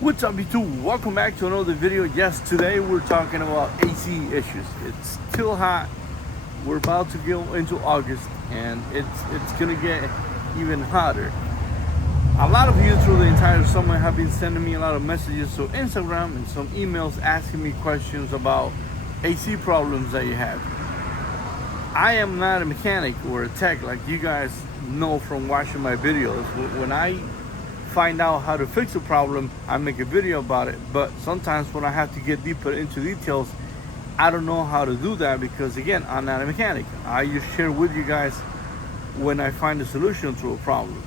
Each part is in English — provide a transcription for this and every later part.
What's up YouTube? Welcome back to another video. Yes, today we're talking about AC issues. It's still hot. We're about to go into August and it's gonna get even hotter. A lot of you through the entire summer have been sending me a lot of messages to Instagram and some emails asking me questions about AC problems that you have. I am not a mechanic or a tech like you guys know from watching my videos. When I find out how to fix a problem, I make a video about it. But sometimes when I have to get deeper into details, I don't know how to do that because again, I'm not a mechanic. I just share with you guys when I find a solution to a problem.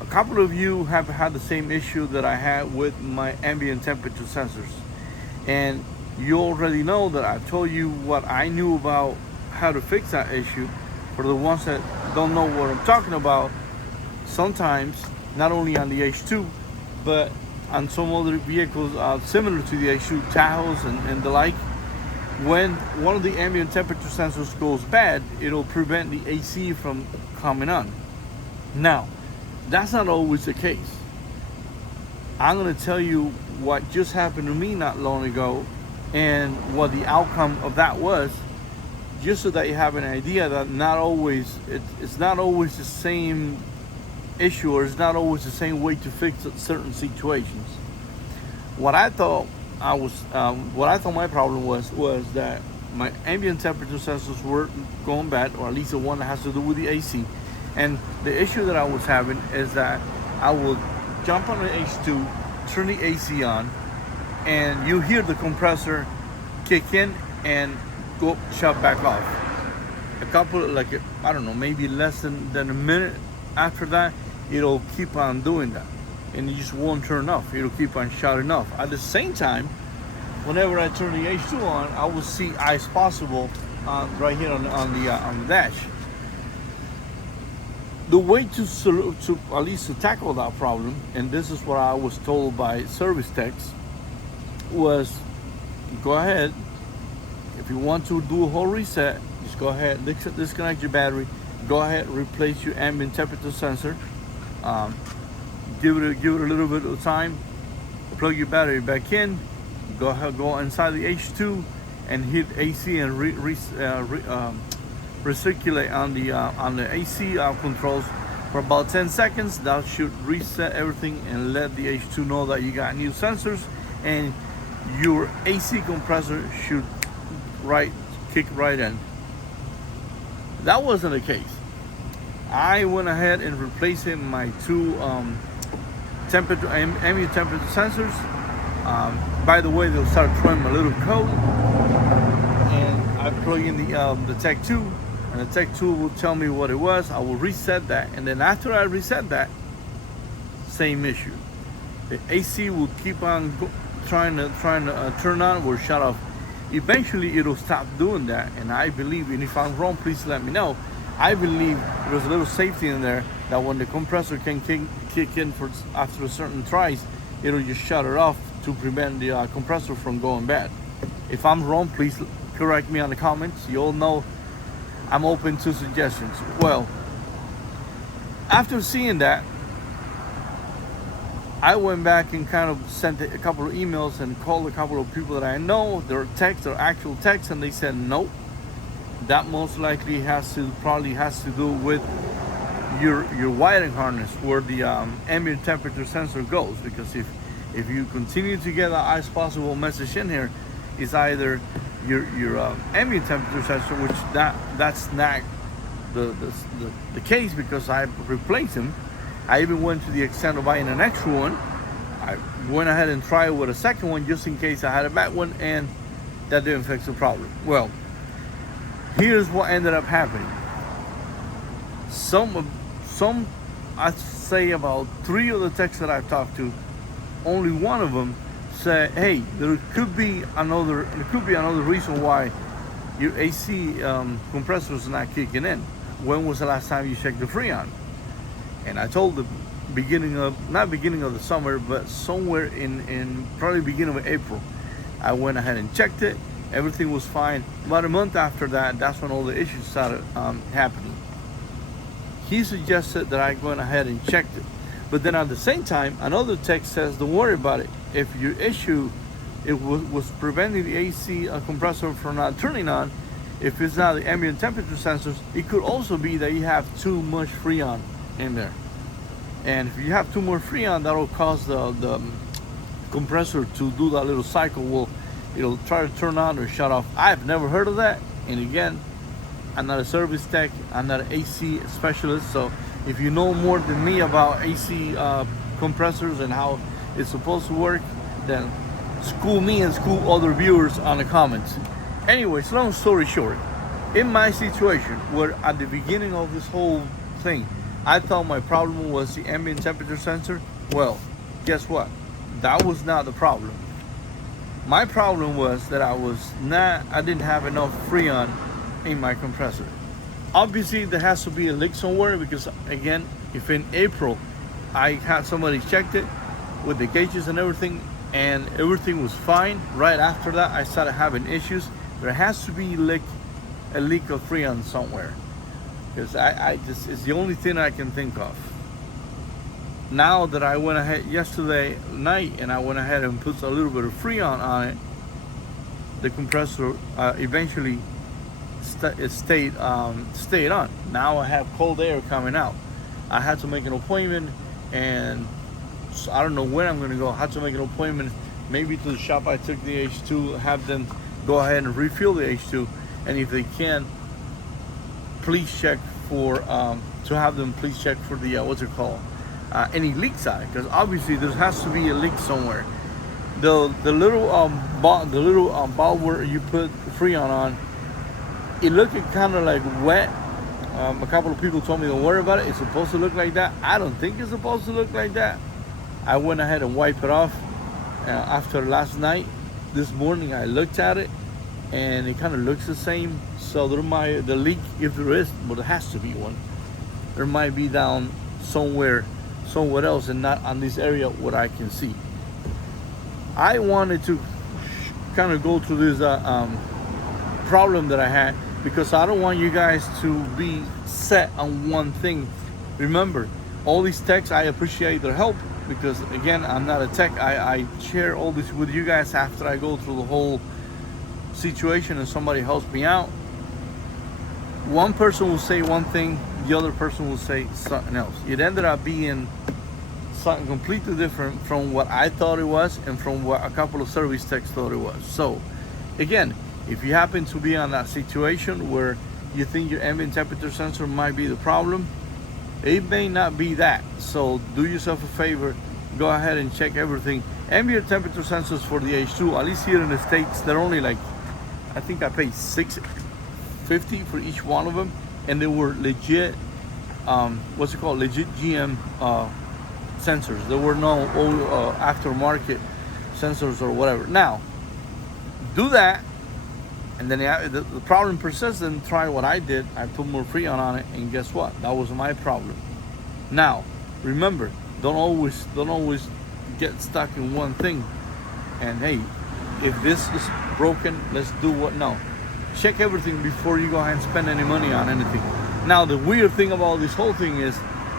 A couple of you have had the same issue that I had with my ambient temperature sensors. And you already know that I told you what I knew about how to fix that issue. For the ones that don't know what I'm talking about, sometimes not only on the H2 but on some other vehicles similar to the H2, Tahoes and the like, when one of the ambient temperature sensors goes bad, it'll prevent the AC from coming on. Now, that's not always the case. I'm going to tell you what just happened to me not long ago and what the outcome of that was, just so that you have an idea that it's not always the same issue, or it's not always the same way to fix certain situations. What I thought my problem was that my ambient temperature sensors were going bad, or at least the one that has to do with the AC. And the issue that I was having is that I would jump on the H2, turn the AC on, and you hear the compressor kick in and go shut back off. A couple, I don't know, maybe less than a minute after that, it'll keep on doing that, and it just won't turn off. It'll keep on shutting off. At the same time, whenever I turn the H2 on, I will see ice possible right here on the dash. The way to at least to tackle that problem, and this is what I was told by service techs, was go ahead. If you want to do a whole reset, just go ahead, disconnect your battery, go ahead, replace your ambient temperature sensor, give it a little bit of time, plug your battery back in, go inside the H2 and hit AC and recirculate on the AC controls for about 10 seconds. That should reset everything and let the H2 know that you got new sensors, and your AC compressor should kick right in. That wasn't the case. I went ahead and replaced my two ambient temperature sensors. By the way, they'll start throwing a little code, and I plug in the Tech 2, and the Tech 2 will tell me what it was. I will reset that, and then after I reset that, same issue. The AC will keep on trying to turn on or shut off. Eventually, it'll stop doing that, and I believe, and if I'm wrong, please let me know. I believe there's a little safety in there that when the compressor can kick in after a certain tries, it'll just shut it off to prevent the compressor from going bad. If I'm wrong, please correct me on the comments. You all know I'm open to suggestions. Well, after seeing that, I went back and kind of sent a couple of emails and called a couple of people that I know. They're actual techs, and they said nope. That most likely probably has to do with your wiring harness, where the ambient temperature sensor goes. Because if you continue to get that ice possible message in here, it's either your ambient temperature sensor, which that's not the case, because I replaced them. I even went to the extent of buying an extra one. I went ahead and tried with a second one just in case I had a bad one, and that didn't fix the problem. Well, here's what ended up happening. I'd say about 3 of the techs that I've talked to, only one of them said, hey, there could be another reason why your AC compressor is not kicking in. When was the last time you checked the Freon? And I told them not beginning of the summer, but somewhere in probably beginning of April. I went ahead and checked it. Everything was fine. About a month after that, that's when all the issues started happening. He suggested that I went ahead and checked it. But then at the same time, another text says, don't worry about it. If your issue was preventing the AC compressor from not turning on, if it's not the ambient temperature sensors, it could also be that you have too much Freon in there. And if you have too much Freon, that'll cause the compressor to do that little cycle. Well, it'll try to turn on or shut off. I've never heard of that. And again, I'm not a service tech. I'm not an AC specialist. So if you know more than me about AC compressors and how it's supposed to work, then school me and school other viewers on the comments. Anyways, long story short, in my situation where at the beginning of this whole thing, I thought my problem was the ambient temperature sensor, well, guess what? That was not the problem. My problem was that I didn't have enough Freon in my compressor. Obviously, there has to be a leak somewhere because, again, if in April I had somebody checked it with the gauges and everything was fine, right after that I started having issues. There has to be a leak of Freon somewhere, because it's the only thing I can think of. Now that I went ahead yesterday night and I went ahead and put a little bit of Freon on it, the compressor eventually stayed on. Now I have cold air coming out. I had to make an appointment, and I don't know when I'm gonna go. I had to make an appointment, maybe to the shop I took the H2, have them go ahead and refill the H2, and if they can, please check for to have them please check for the what's it called, any leaks on it, because obviously there has to be a leak somewhere. The little ball where you put Freon on, it looked kind of like wet. A couple of people told me don't worry about it. It's supposed to look like that. I don't think it's supposed to look like that. I went ahead and wiped it off after last night. This morning I looked at it and it kind of looks the same. So the leak, if there is, but there has to be one. There might be down somewhere else and not on this area what I can see. I wanted to kind of go through this problem that I had, because I don't want you guys to be set on one thing. Remember, all these techs, I appreciate their help, because again, I'm not a tech. I share all this with you guys after I go through the whole situation and somebody helps me out. One person will say one thing, the other person will say something else. It ended up being something completely different from what I thought it was and from what a couple of service techs thought it was. So again, if you happen to be on that situation where you think your ambient temperature sensor might be the problem, it may not be that. So do yourself a favor, go ahead and check everything. Ambient temperature sensors for the H2, at least here in the States, they're only like, I think I paid $6.50 for each one of them, and they were legit, legit GM sensors. There were no aftermarket sensors or whatever. Now, do that, and then the problem persists, and try what I did. I put more Freon on it, and guess what? That was my problem. Now, remember, don't always get stuck in one thing. And hey, if this is broken, let's do what? No. Check everything before you go ahead and spend any money on anything. Now, the weird thing about this whole thing is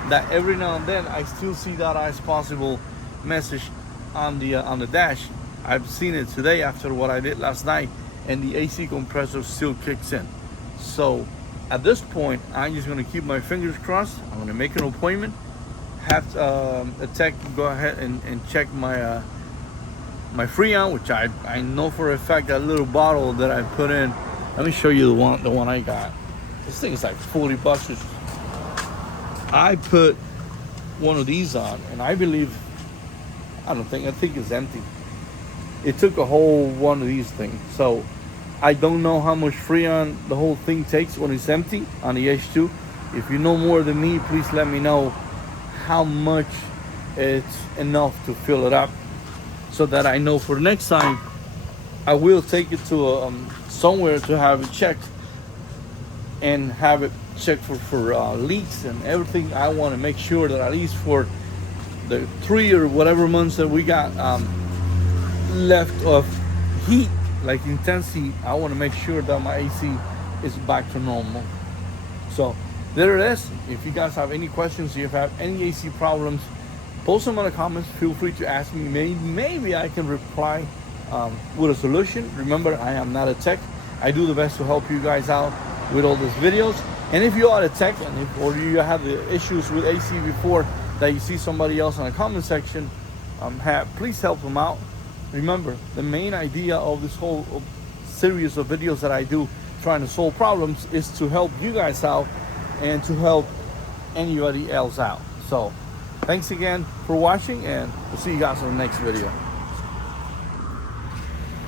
that every now and then I still see that as possible message on the dash. I've seen it today after what I did last night, and the AC compressor still kicks in. So at this point, I'm just gonna keep my fingers crossed. I'm gonna make an appointment, have a tech go ahead and check my my Freon, which I know for a fact that little bottle that I put in. Let me show you the one I got. This thing is like $40. I put one of these on, and I think it's empty. It took a whole one of these things. So I don't know how much Freon the whole thing takes when it's empty on the H2. If you know more than me, please let me know how much it's enough to fill it up, so that I know for next time I will take it to somewhere to have it checked, and have it checked for leaks and everything. I want to make sure that at least for the 3 or whatever months that we got left of heat, like intense heat, I want to make sure that my AC is back to normal. So there it is. If you guys have any questions, if you have any AC problems, post them in the comments. Feel free to ask me. Maybe I can reply with a solution. Remember, I am not a tech. I do the best to help you guys out with all these videos. And if you are a tech, or you have the issues with AC before that you see somebody else in the comment section please help them out. Remember, the main idea of this whole series of videos that I do trying to solve problems is to help you guys out and to help anybody else out. So thanks again for watching, and we'll see you guys in the next video.